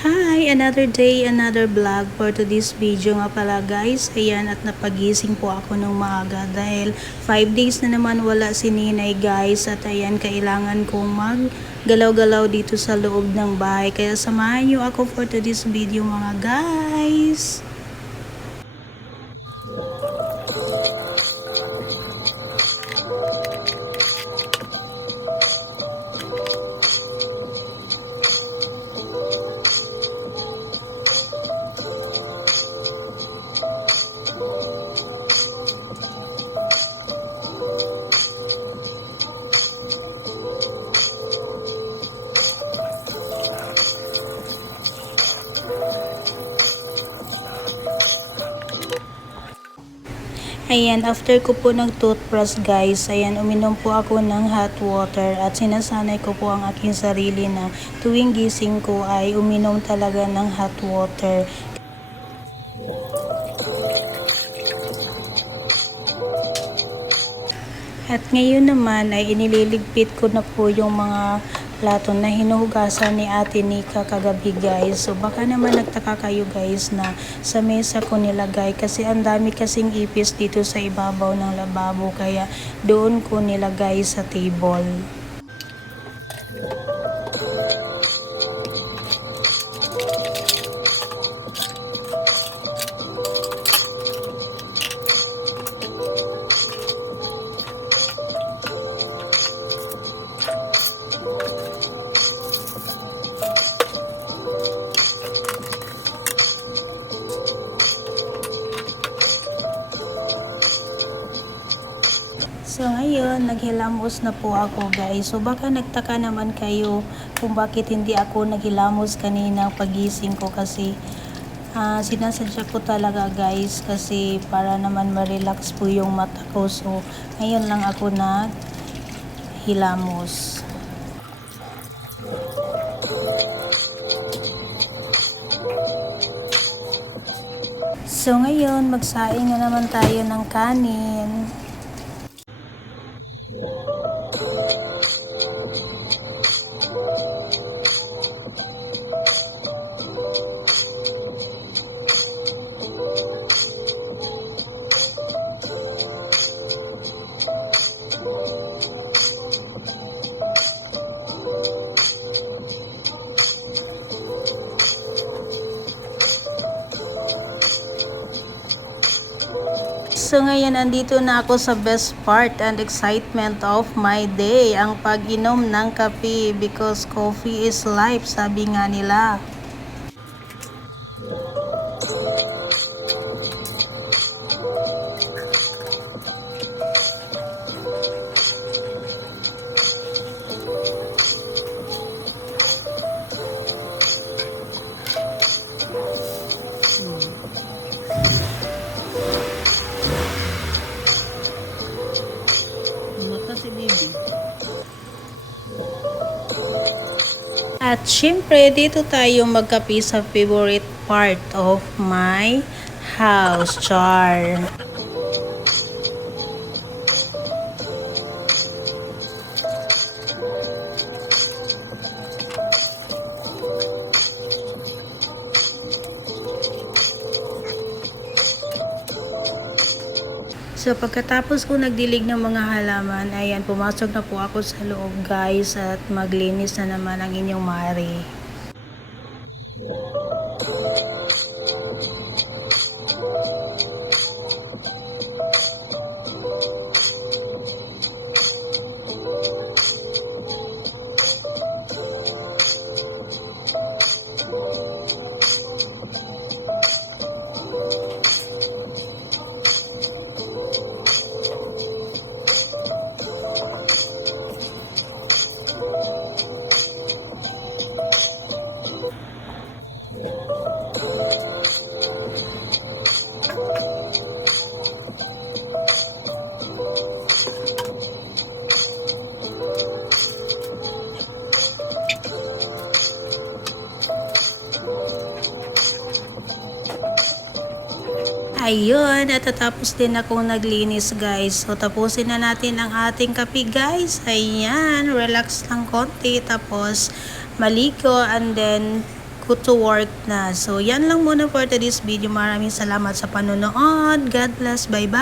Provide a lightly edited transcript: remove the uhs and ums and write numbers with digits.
Hi! Another day, another vlog for today's video nga pala guys. Ayan, at napagising po ako ng maaga dahil 5 days na naman wala si Ninay guys. At ayan, kailangan kong maggalaw-galaw dito sa loob ng bahay. Kaya samahan niyo ako for today's video mga guys. Ayan, after ko po ng toothbrush guys, ayan, uminom po ako ng hot water at sinasanay ko po ang aking sarili na tuwing gising ko ay uminom talaga ng hot water. At ngayon naman ay inililigpit ko na po yung mga plato na hinuhugasan ni Ate Nika kagabi guys. So baka naman nagtaka kayo guys na sa mesa ko nilagay kasi ang dami kasing ipis dito sa ibabaw ng lababo kaya doon ko nilagay sa table. So ngayon, naghilamos na po ako guys. So baka nagtaka naman kayo kung bakit hindi ako naghilamos kanina pagising ko kasi sinasadya ko talaga guys kasi para naman ma-relax po yung mata ko. So ngayon lang ako naghilamos. So ngayon, magsaing na naman tayo ng kanin. So ngayon, andito na ako sa best part and excitement of my day, ang pag-inom ng kape because coffee is life, sabi nga nila. At syempre, dito tayo magkape sa favorite part of my house, char. So pagkatapos ko nagdilig ng mga halaman, ayan, pumasok na po ako sa loob guys at maglinis na naman ang inyong mare. Ayun, natatapos din akong naglinis guys. So tapusin na natin ang ating kape guys. Ayan, relax lang konti. Tapos maligo and then go to work na. So yan lang muna for today's video. Maraming salamat sa panonood. God bless. Bye bye.